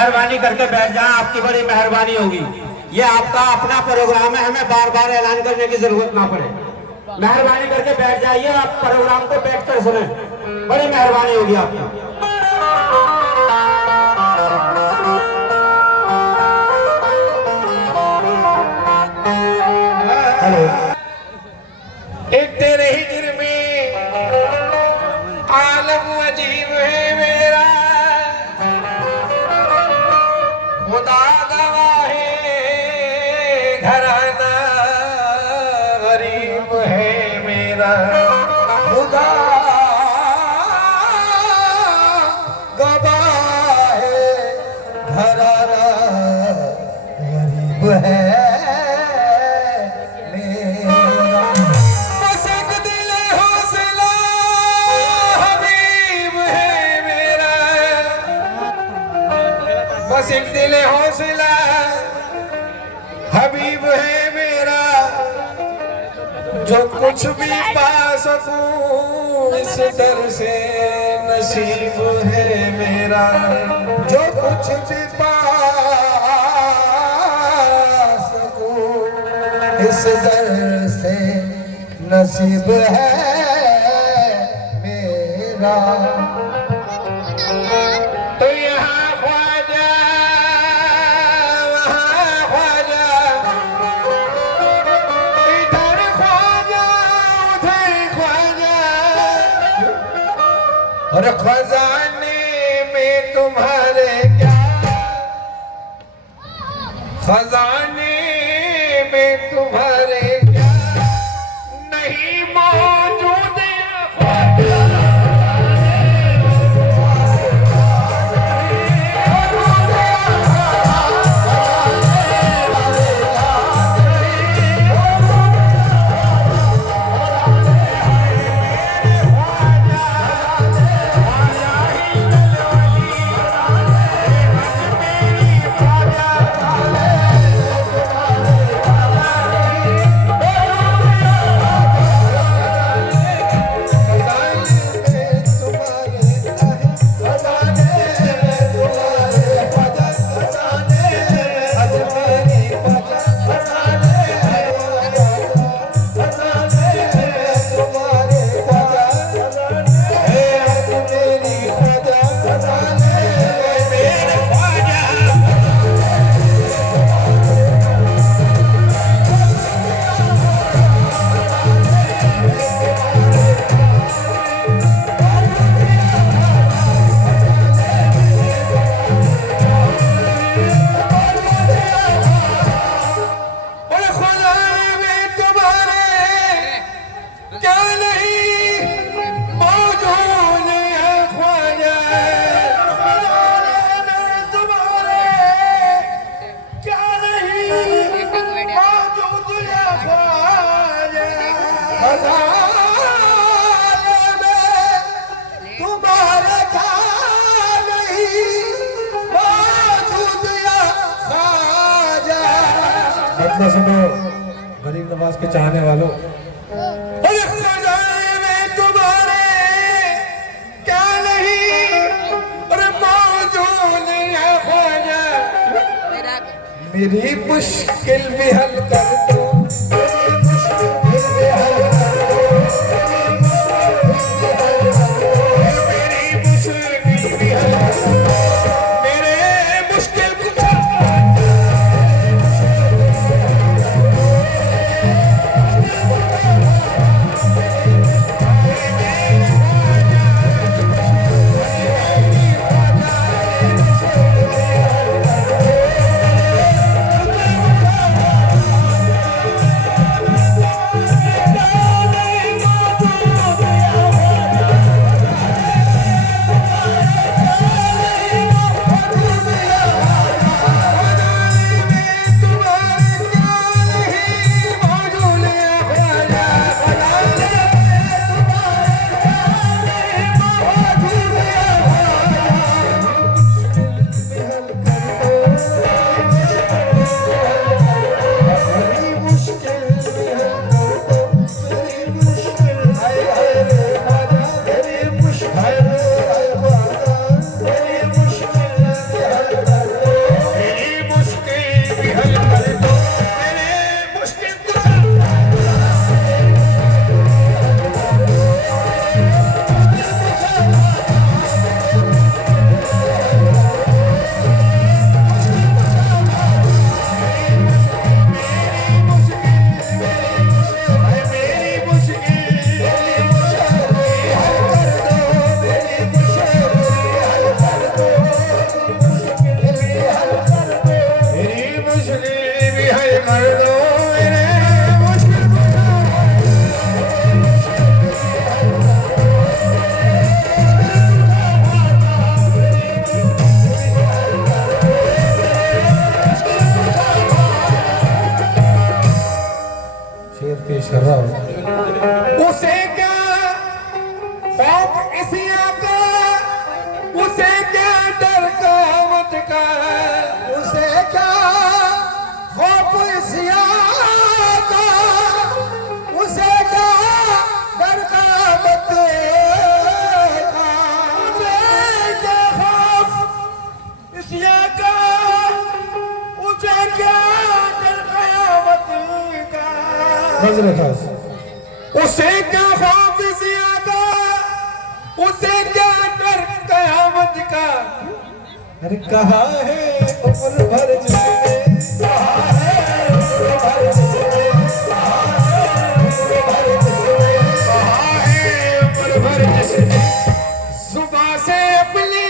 मेहरबानी करके बैठ जाएं, आपकी बड़ी मेहरबानी होगी। ये आपका अपना प्रोग्राम है, हमें बार बार ऐलान करने की जरूरत ना पड़े। मेहरबानी करके बैठ जाइए, आप प्रोग्राम को बैठकर सुने, बड़ी मेहरबानी होगी आपकी। एक तेरे हिजर में आलम अजीब है मेरा, खुदा गवाह है घराना गरीब है मेरा, खुदा गवाह है घराना गरीब है। बस एक दिल हौसला हबीब है मेरा, जो कुछ भी पा सकूं इस दर से नसीब है मेरा, जो कुछ भी पा सकूं इस दर से नसीब है मेरा। और खजाने में तुम्हारे क्या, खजाने में तुम्हारे क्या नहीं मौजूद। सुनो गरीब नवाज के चाहने वालों, तुम्हारे क्या नहीं और मौजूद है ख्वाजा, मेरी मुश्किल भी हल कर दो। उसे क्या खौफ सिया का, उसे क्या डर क़यामत का, उसे क्या खौफ सिया का, उसे क्या डर क़यामत का, नजर खास उसे क्या खौफ सिया का, उसे क्या डर क़यामत का। अरे कहा है उम्र भर जिसने, कहा है उम्र भर जिसने, कहा है उम्र भर जिसने, कहा है उम्र भर जिसने सुबह से अपनी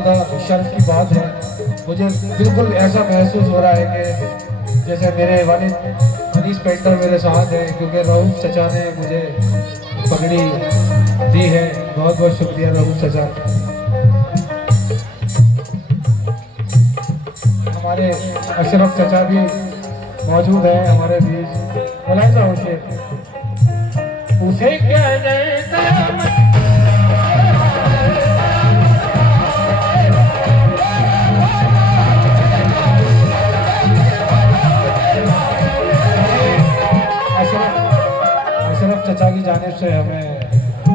खुदा शर्फ की बात है, मुझे बिल्कुल ऐसा महसूस हो रहा है कि जैसे मेरे वालिद अनीस पेंटर मेरे साथ हैं, क्योंकि रऊफ चचा ने मुझे पगड़ी दी है। बहुत बहुत शुक्रिया रऊफ चचा। हमारे अशरफ चचा भी मौजूद है हमारे बीच। मुलायजा हो शेर उसे क्या अशरफ चचा की जानिब से हमें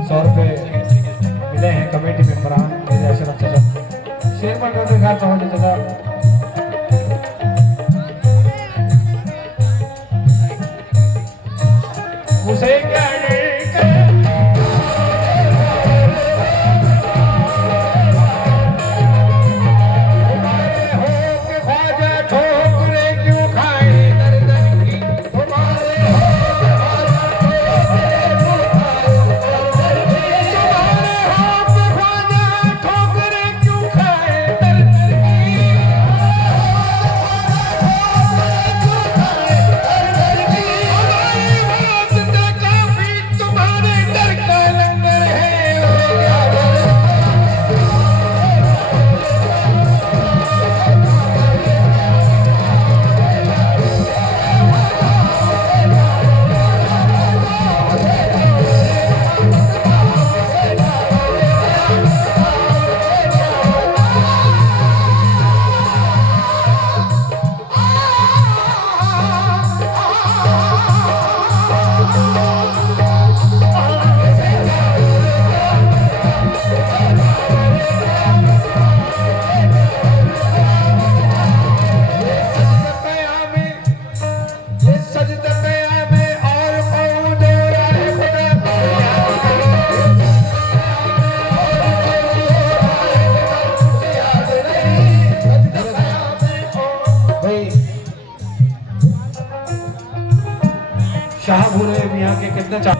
100 रुपये मिले हैं कमेटी मेंबरान मेरे अशरफ चचा। शेर पर नोट लिखा था चचा। उसे क्या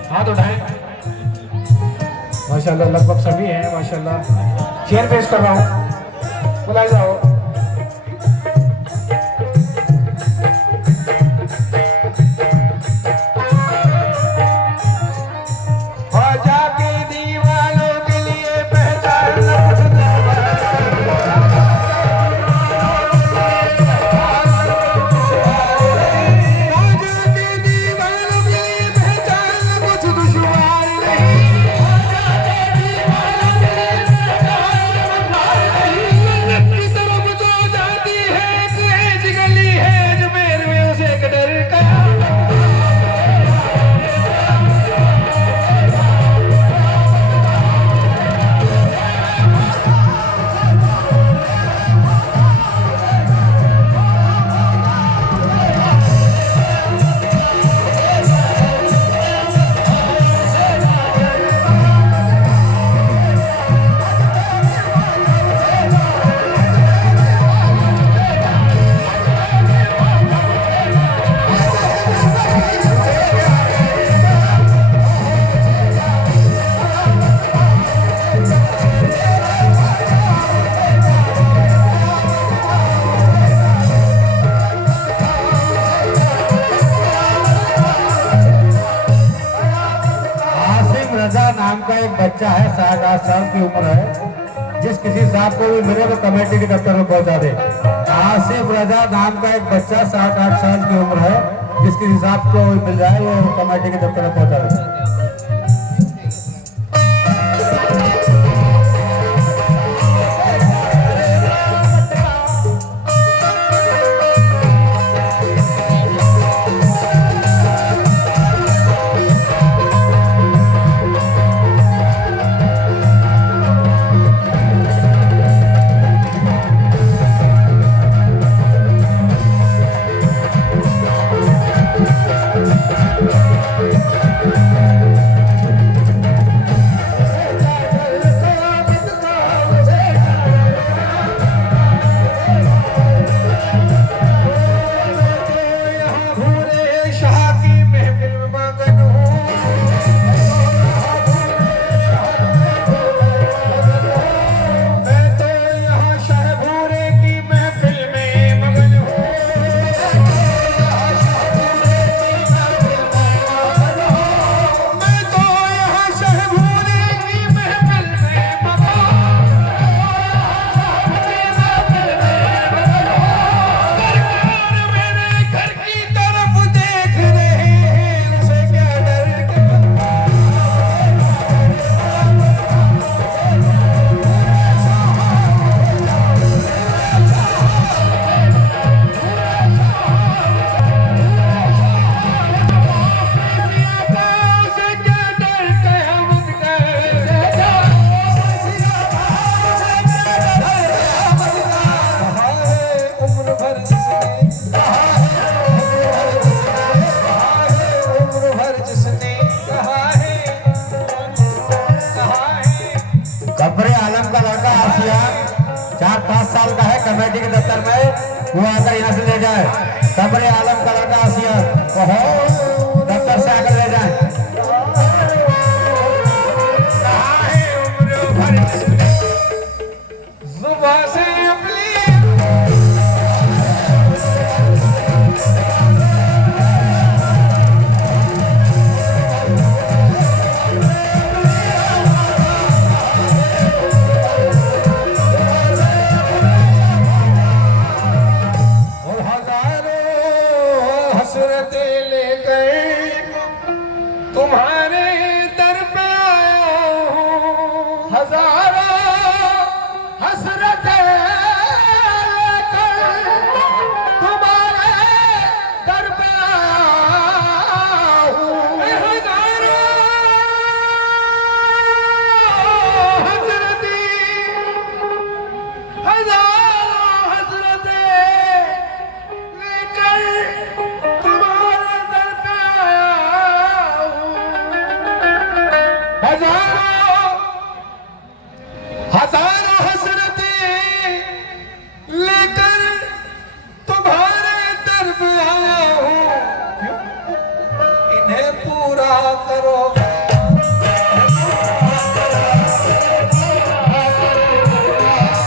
हाथ उठाएं। माशाल्लाह लगभग सभी हैं माशाल्लाह। शेर पेश कर रहा हूँ, बुलाए जाओ। नाम का एक बच्चा है, 7-8 साल की उम्र है। जिस किसी साहब को भी मिले वो कमेटी के दफ्तर में पहुंचा दे। आसिफ रजा नाम का एक बच्चा 7-8 साल की उम्र है, जिस किसी साहब को मिल जाए वो कमेटी के दफ्तर में पहुंचा दे। आसिया 4-5 साल का है, कमेटी के दफ्तर में वो आकर यहाँ से ले जाए। कमरे आलम कलर का आसिया दफ्तर से आकर ले जाए। सुबह से हसरतें लेकर तुम्हारे दर पे आया हूँ, हजारों हसरतें लेकर तुम्हारे दर पे आया हूँ, हजारों हसरतें लेकर तुम्हारे दर पे आया हूँ, हजारों हसरतें लेकर तुम्हारे दर पे आया हूँ, इन्हें पूरा करो,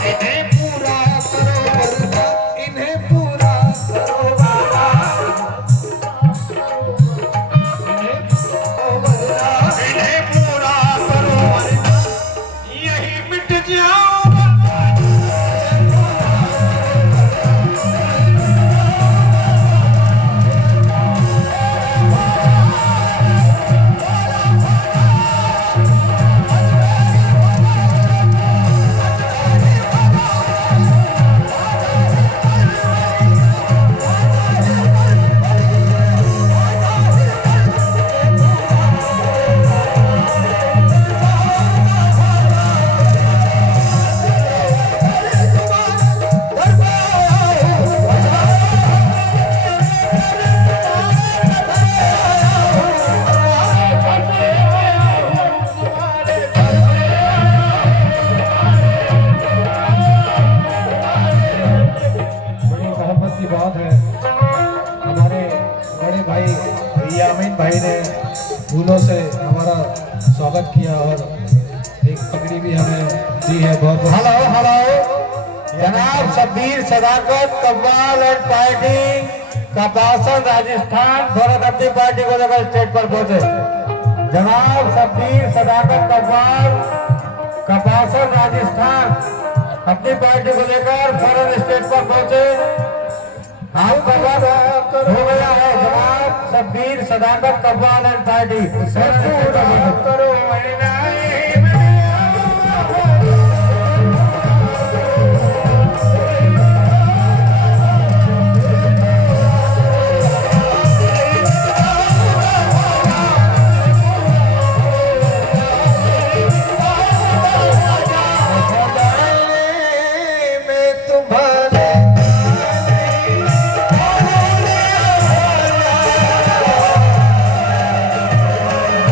इन्हें पूरा करो वरना, इन्हें पूरा करो इन्हें पूरा करो वरना यही मिट जाओ। बात है, हमारे बड़े भाई यामीन भाई ने फूलों से हमारा स्वागत किया और एक पगड़ी भी हमें दी है। बहुत बहुत हेलो हेलो जनाब शब्बीर सदाकत कव्वाल एंड पार्टी कपासन राजस्थान भारत अपनी पार्टी को लेकर स्टेज पर पहुंचे। जनाब शब्बीर सदाकत कव्वाल कपासन राजस्थान अपनी पार्टी को लेकर फौरन स्टेज पर पहुंचे। आपका वक्त हो गया है जनाब शब्बीर सदाकत कव्वाल एंड पार्टी।